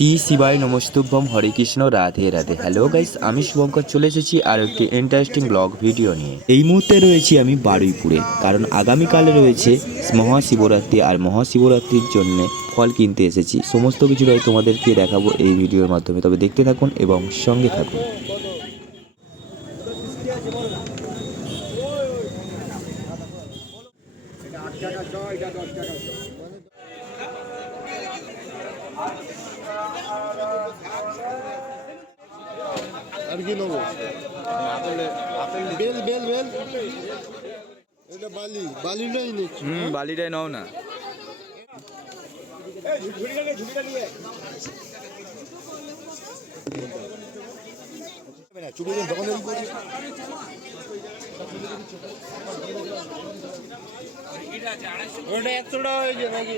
শ্রী শিবায় নমস্তুভ্যম Hare Krishna, Radhe Radhe. Hello guys আমি শুভঙ্কর, চলে এসেছি আর একটি ইন্টারেস্টিং ব্লগ ভিডিও নিয়ে। এই মুহূর্তে রয়েছি আমি বারুইপুরে, কারণ আগামীকালে রয়েছে মহাশিবরাত্রি, আর মহাশিবরাত্রির জন্য ফল কিনতে এসেছি। সমস্ত কিছু কিছুটাই তোমাদেরকে দেখাবো এই ভিডিওর মাধ্যমে। তবে দেখতে থাকুন এবং সঙ্গে থাকুন। আর কি নেব? বেল বেল বেল। এটা বালি বালিটাই নিচ্ছি হুম বালিটাই নাও না। ওটা একশো টাকা। হয়েছে নাকি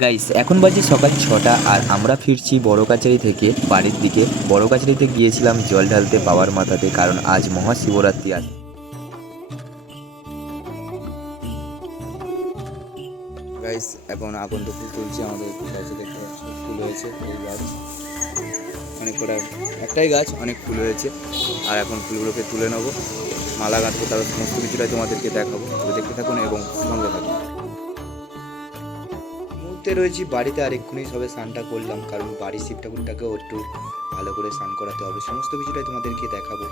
গাইস এখন বাজে সকাল ছটা আর আমরা ফিরছি বড় কাছারি থেকে বাড়ির দিকে। বড় কাছারিতে গিয়েছিলাম জল ঢালতে বাবার মাথাতে কারণ আজ মহাশিবরাত্রি আছে গাইস এখন আকন্দ ফুল তুলছি আমাদের গাছে দেখতে পাচ্ছি, ফুল হয়েছে এই গাছ। অনেক কটা, একটাই গাছ, অনেক ফুল হয়েছে। আর এখন ফুলগুলোকে তুলে নেব। মালা গাঁথবো, তারপর সমস্ত কিছুটাই তোমাদেরকে দেখাবো। দেখতে থাকুন এবং সঙ্গে থাকুন। মুহূর্তে রয়েছি বাড়িতে। আর এক্ষুনি সবে স্নানটা করলাম, কারণ বাড়ির শিব ঠাকুরটাকেও একটু ভালো করে স্নান করাতে হবে। সমস্ত কিছুটাই তোমাদেরকে দেখাবো।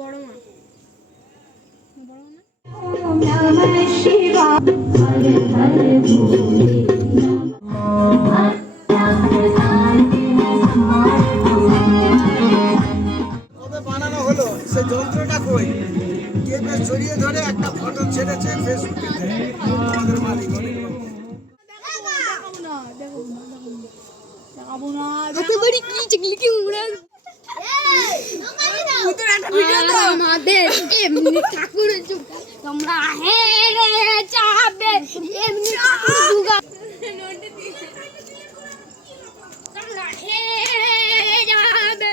বড় মা। বড় মা বানানো হলো। সে যন্ত্রটা কই? কে বেশ ছড়িয়ে ধরে একটা ফটো ছেড়েছে ফেসবুকে আমাদের মালিক অনেক দেখাবো না দেখাবো না দেখাবো না এত বড় কি চিকলি কি উড়ে আমাদের এমনি ঠাকুর তোমরা হেরে যাবে এমনি ঠাকুর তোমরা হেরে যাবে।